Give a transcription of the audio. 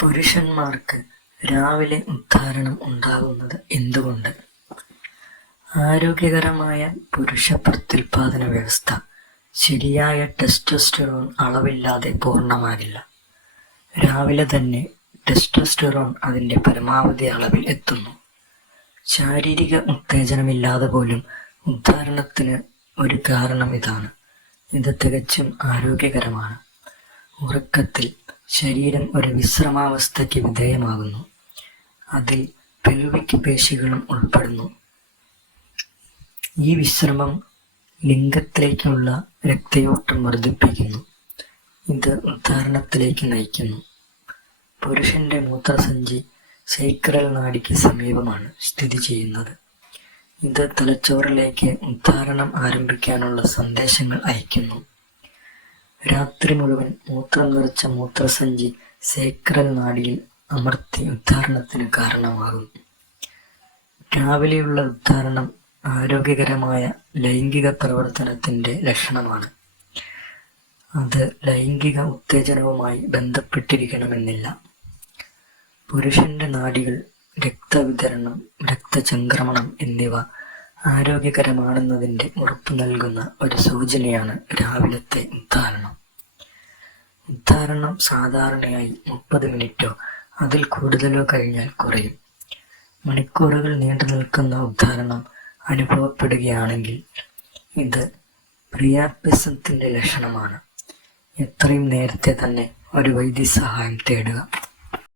പുരുഷന്മാർക്ക് രാവിലെ ഉദ്ധാരണം ഉണ്ടാകുന്നത് എന്തുകൊണ്ട്? ആരോഗ്യകരമായ പുരുഷ പ്രത്യുൽപാദന വ്യവസ്ഥ ശരിയായ ടെസ്റ്റോസ്റ്റെറോൺ അളവില്ലാതെ പൂർണ്ണമാകില്ല. രാവിലെ തന്നെ ടെസ്റ്റോസ്റ്റെറോൺ അതിൻ്റെ പരമാവധി അളവിൽ എത്തുന്നു. ശാരീരിക ഉത്തേജനമില്ലാതെ പോലും ഉദ്ധാരണത്തിന് ഒരു കാരണം ഇതാണ്. ഇത് തികച്ചും ആരോഗ്യകരമാണ്. ഉറക്കത്തിൽ ശരീരം ഒരു വിശ്രമാവസ്ഥയ്ക്ക് വിധേയമാകുന്നു. അതിൽ പെൽവിക് പേശികളും ഉൾപ്പെടുന്നു. ഈ വിശ്രമം ലിംഗത്തിലേക്കുള്ള രക്തയോട്ടം വർദ്ധിപ്പിക്കുന്നു. ഇത് ഉദ്ധാരണത്തിലേക്ക് നയിക്കുന്നു. പുരുഷന്റെ മൂത്രസഞ്ചി സൈക്രൽ നാഡിക്ക് സമീപമാണ് സ്ഥിതി ചെയ്യുന്നത്. ഇത് തലച്ചോറിലേക്ക് ഉദ്ധാരണം ആരംഭിക്കാനുള്ള സന്ദേശങ്ങൾ അയക്കുന്നു. രാത്രി മുഴുവൻ മൂത്രം നിറച്ച മൂത്രസഞ്ചി സൈക്രൽ നാഡിയിൽ അമർത്തി ഉദ്ധാരണത്തിന് കാരണമാകും. രാവിലെയുള്ള ഉദ്ധാരണം ആരോഗ്യകരമായ ലൈംഗിക പ്രവർത്തനത്തിൻ്റെ ലക്ഷണമാണ്. അത് ലൈംഗിക ഉത്തേജനവുമായി ബന്ധപ്പെട്ടിരിക്കണമെന്നില്ല. പുരുഷന്റെ നാഡികൾ, രക്തവിതരണം, രക്തചംക്രമണം എന്നിവ ആരോഗ്യകരമാണെന്നതിൻ്റെ ഉറപ്പ് നൽകുന്ന ഒരു സൂചനയാണ് രാവിലത്തെ ഉദ്ധാരണം. ഉദ്ധാരണം സാധാരണയായി 30 മിനിറ്റോ അതിൽ കൂടുതലോ കഴിഞ്ഞാൽ കുറയും. മണിക്കൂറുകൾ നീണ്ടു നിൽക്കുന്ന ഉദ്ധാരണം അനുഭവപ്പെടുകയാണെങ്കിൽ ഇത് പ്രിയാപ്പിസത്തിൻ്റെ ലക്ഷണമാണ്. എത്രയും നേരത്തെ തന്നെ ഒരു വൈദ്യസഹായം തേടുക.